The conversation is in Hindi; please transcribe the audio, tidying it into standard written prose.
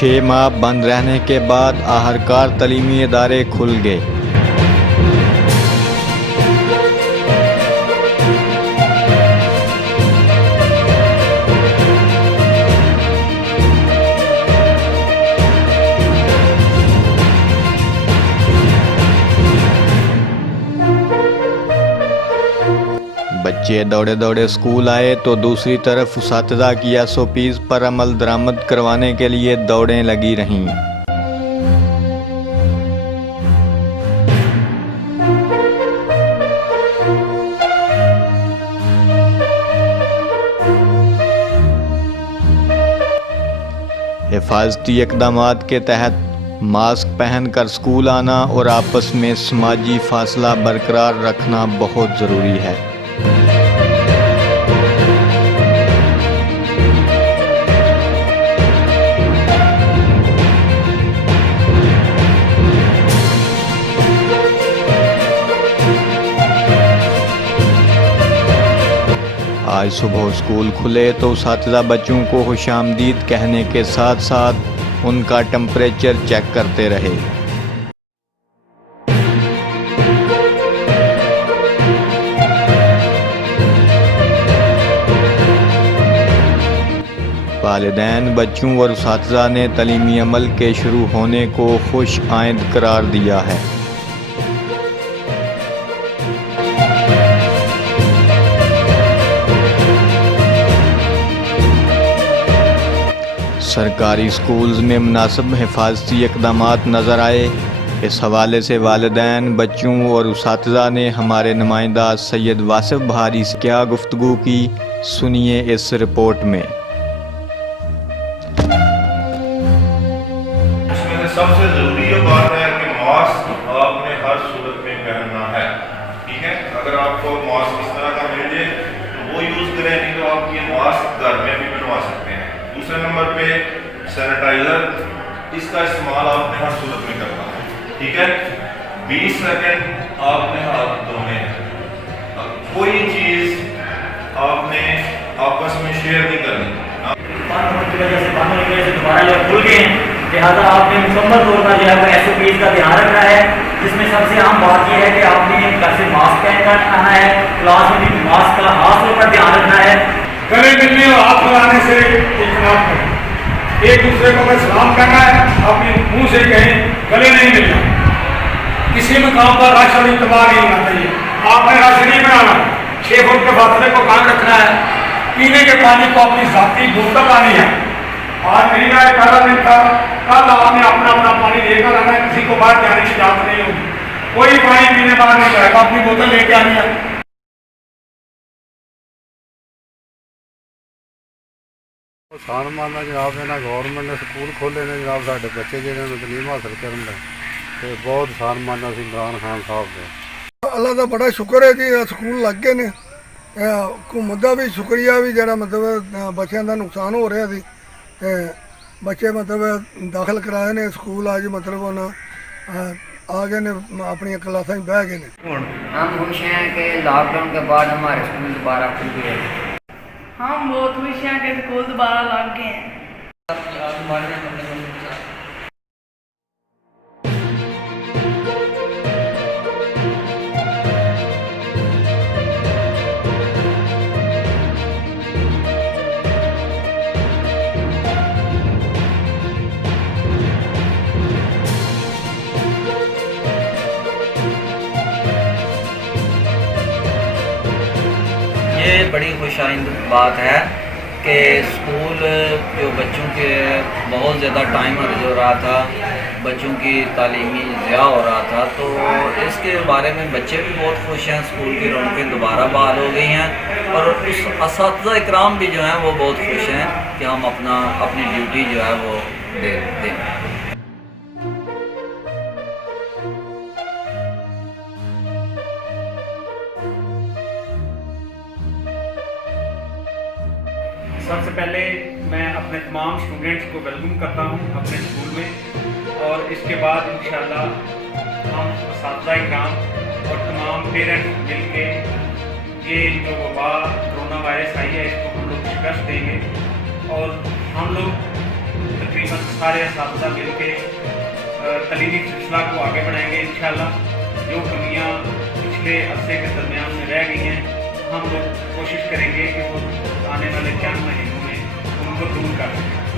6 माह बंद रहने के बाद आखिरकार तालीमी इदारे खुल गए। बच्चे दौड़े दौड़े स्कूल आए तो दूसरी तरफ उसातिज़ा की SOPs पर अमल दरामद करवाने के लिए दौड़ें लगी रहीं। हिफाजती इक़दामात के तहत मास्क पहनकर स्कूल आना और आपस में समाजी फासला बरकरार रखना बहुत ज़रूरी है। आज सुबह स्कूल खुले तो उसातिज़ा बच्चों को खुशामदीद कहने के साथ साथ उनका टेम्परेचर चेक करते रहे। वालिदैन, बच्चों और उसातिज़ा ने तालीमी अमल के शुरू होने को खुश आइंद करार दिया है। सरकारी स्कूल्स में मुनासिब हिफाजती इक़दामात नज़र आए। इस हवाले से वालिदैन, बच्चों और उसातिज़ा ने हमारे नुमाइंदा सैयद वासिफ बहारी से क्या गुफ्तगू की, सुनिए इस रिपोर्ट में। सबसे ज़रूरी ये बात है कि मास्क आपने हर सूरत में पहनना है, ठीक है। अगर आपको मास्क इस तरह का मिल जाए तो वो यूज़ करें, नहीं तो आप ये मास्क घर में भी बनवा सकते हैं। दूसरे नंबर पे सैनिटाइज़र, इसका इस्तेमाल आपने हर सूरत में करना है, ठीक है। 20 सेकंड आपने हाथ धोने हैं। कोई चीज़ आपने आपस में शेयर नहीं करनी। दोबारा जो खुल गए हैं, लिहाजा आपने मुकम्मल तौर पर जो है SOPs का ध्यान रखना है, जिसमें सबसे अहम बात यह है कि आपने घर से मास्क पहनकर आना है, क्लास में भी मास्क का खास तौर पर ध्यान रखना है। गले मिलने और हाथ मिलाने से इख्तिलाफ करें। एक दूसरे को अगर सलाम करना है अपने मुंह से कहें, गले नहीं मिलना। किसी मकाम पर रश और इत्तेफाक नहीं होना चाहिए। आपने रश नहीं बनाना, 6 फुट के फासले को कायम रखना है। पीने के पानी को अपनी जाती बोतल लानी है। आज नहीं आए, पहला दिन था, कल आपने अपना अपना पानी लेकर आना है। किसी को बाहर जाने की इजाजत नहीं होगी। कोई पानी पीने बाहर नहीं जाएगा, अपनी बोतल लेके आनी है। सान मानना जनाब इन्होंने गौरमेंट ने स्कूल खोले ने जनाब, साढ़े बच्चे जिन्होंने तलीम हासिल करन ते बहुत सान मानना सी इमरान खान साहब ने। अल्लाह का बड़ा शुक्र है कि स्कूल लग गए ने। हुकूमत का भी शुक्रिया भी जरा मतलब बच्चों का नुकसान हो रहा थी, बच्चे मतलब दाखिल कराए ने स्कूल। अज मतलब उन्हें आ गए ने, अपनी क्लासा बह गए ने। हम खुश हैं कि लॉकडाउन के बाद हमारे स्कूल दोबारा खुल गए। हम बहुत खुश हैं कि स्कूल दोबारा लग गए हैं। ये बड़ी खुशाइंद बात है कि स्कूल जो बच्चों के बहुत ज़्यादा टाइम हो रहा था, बच्चों की तालीमी ज़िया हो रहा था, तो इसके बारे में बच्चे भी बहुत खुश हैं। स्कूल की रौनकें दोबारा बहाल हो गई हैं और उस असातिज़ा इकराम भी जो हैं वो बहुत खुश हैं कि हम अपनी ड्यूटी जो है वो दे दें। सबसे पहले मैं अपने तमाम स्टूडेंट्स को वेलकम करता हूं अपने स्कूल में, और इसके बाद इंशाल्लाह हम असातिज़ा इकराम और तमाम पेरेंट्स मिल के ये जो वबा कोरोना वायरस आई है इसको हम लोग शिकस्त देंगे। और हम लोग तकरीबन सारे इस्तिदा मिल के तलीमी सिलसिला को आगे बढ़ाएंगे इंशाल्लाह। जो कमियाँ पिछले अरसे के दरमियान में रह गई हैं हम लोग कोशिश करेंगे कि वो आने वाले चंद महीनों में उनको दूर कर सकें।